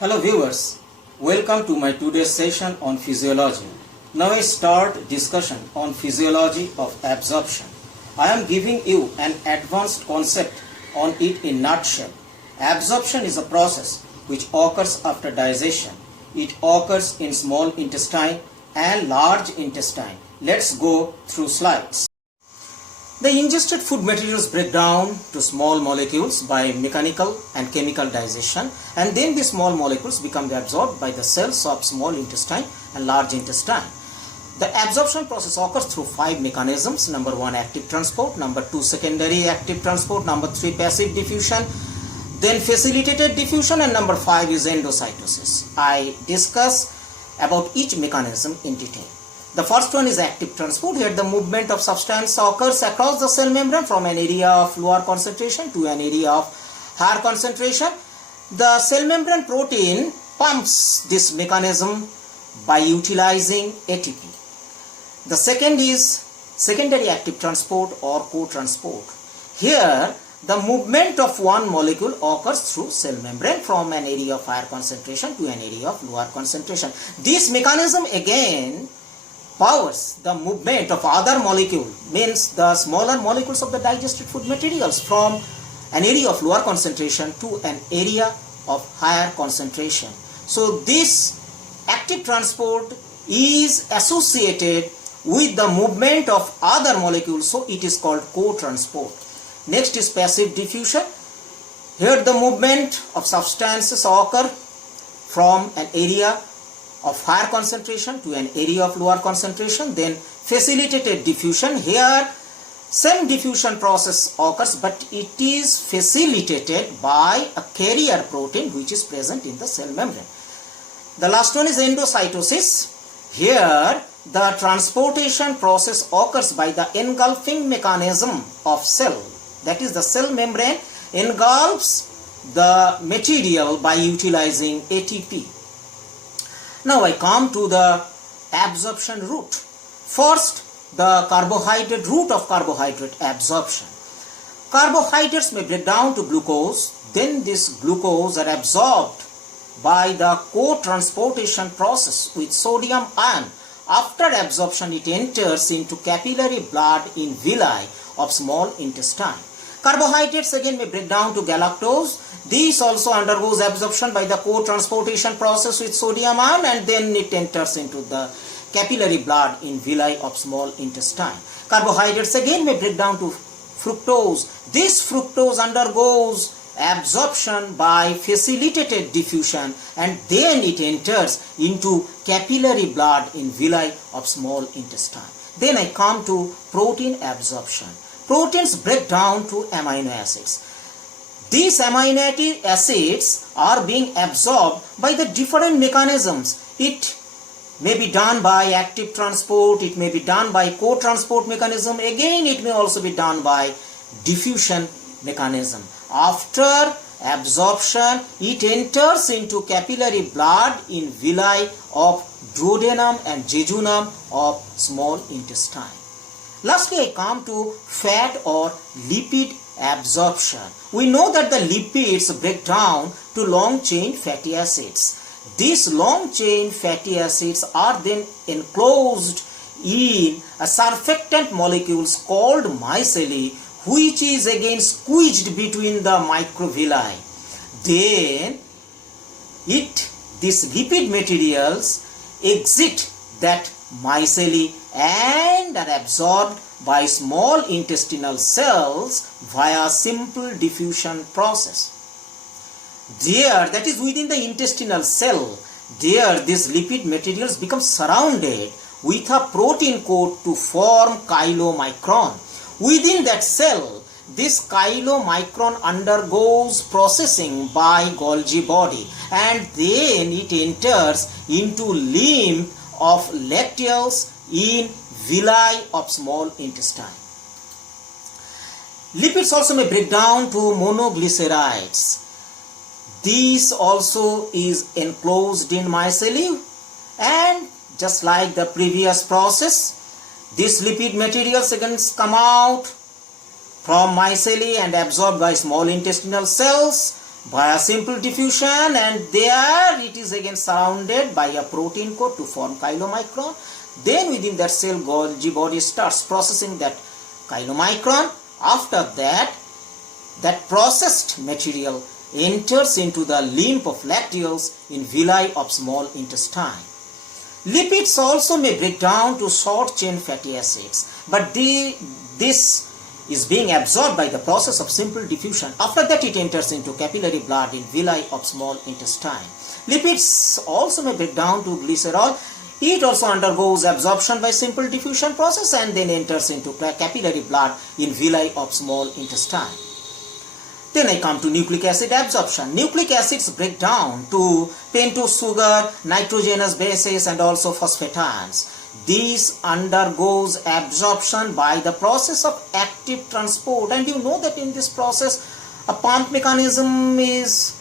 Hello viewers, welcome to my today's session on physiology. Now I start discussion on physiology of absorption. I am giving you an advanced concept on it in nutshell. Absorption is a process which occurs after digestion. It occurs in small intestine and large intestine. Let's go through slides. The ingested food materials break down to small molecules by mechanical and chemical digestion, and then the small molecules become absorbed by the cells of small intestine and large intestine. The absorption process occurs through 5 mechanisms. Number 1, active transport. Number 2, secondary active transport. Number 3, passive diffusion. Then facilitated diffusion, and number 5 is endocytosis. I discuss about each mechanism in detail. The first one is active transport. Here the movement of substance occurs across the cell membrane from an area of lower concentration to an area of higher concentration. The cell membrane protein pumps this mechanism by utilizing ATP. The second is secondary active transport or co-transport. Here the movement of one molecule occurs through cell membrane from an area of higher concentration to an area of lower concentration. This mechanism again powers the movement of other molecule, means the smaller molecules of the digested food materials from an area of lower concentration to an area of higher concentration. So this active transport is associated with the movement of other molecules, so it is called co-transport. Next is passive diffusion. Here the movement of substances occur from an area of higher concentration to an area of lower concentration. Then facilitated diffusion. Here same diffusion process occurs, but it is facilitated by a carrier protein which is present in the cell membrane. The last one is endocytosis. Here the transportation process occurs by the engulfing mechanism of cell. That is, the cell membrane engulfs the material by utilizing ATP. Now I come to the absorption route. First, the carbohydrate route of carbohydrate absorption. Carbohydrates may break down to glucose, then this glucose are absorbed by the co-transportation process with sodium ion. After absorption, it enters into capillary blood in villi of small intestine. Carbohydrates again may break down to galactose. This also undergoes absorption by the co-transportation process with sodium ion, and then it enters into the capillary blood in villi of small intestine. Carbohydrates again may break down to fructose. This fructose undergoes absorption by facilitated diffusion, and then it enters into capillary blood in villi of small intestine. Then I come to protein absorption. Proteins break down to amino acids. These amino acids are being absorbed by the different mechanisms. It may be done by active transport, it may be done by co-transport mechanism, again it may also be done by diffusion mechanism. After absorption, it enters into capillary blood in villi of duodenum and jejunum of small intestine. Lastly, I come to fat or lipid absorption. We know that the lipids break down to long chain fatty acids. These long chain fatty acids are then enclosed in a surfactant molecules called micelle, which is again squeezed between the microvilli. Then these lipid materials exit that micelle and are absorbed by small intestinal cells via simple diffusion process. There, that is within the intestinal cell, there these lipid materials become surrounded with a protein coat to form chylomicron. Within that cell, this chylomicron undergoes processing by Golgi body, and then it enters into lymph of lacteals in villi of small intestine. Lipids also may break down to monoglycerides. This also is enclosed in micelle, and just like the previous process, these lipid materials again come out from micelle and absorbed by small intestinal cells. via simple diffusion, and there it is again surrounded by a protein coat to form chylomicron. Then within that cell, Golgi body starts processing that chylomicron. After that, that processed material enters into the lymph of lacteals in villi of small intestine. Lipids also may break down to short chain fatty acids, but this is being absorbed by the process of simple diffusion. After that, it enters into capillary blood in villi of small intestine. Lipids also may break down to glycerol. It also undergoes absorption by simple diffusion process and then enters into capillary blood in villi of small intestine. Then I come to nucleic acid absorption. Nucleic acids break down to pentose sugar, nitrogenous bases, and also phosphations. This undergoes absorption by the process of active transport, and you know that in this process a pump mechanism is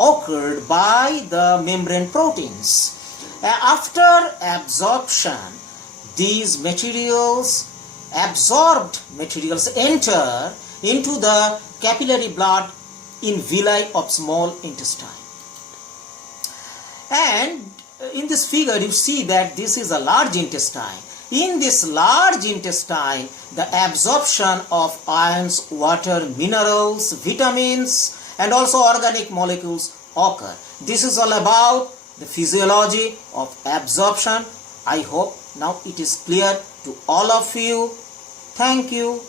occurred by the membrane proteins. After absorption, these absorbed materials enter into the capillary blood in villi of small intestine. And in this figure you see that this is a large intestine. In this large intestine, the absorption of ions, water, minerals, vitamins, and also organic molecules occur. This is all about the physiology of absorption. I hope now it is clear to all of you. Thank you.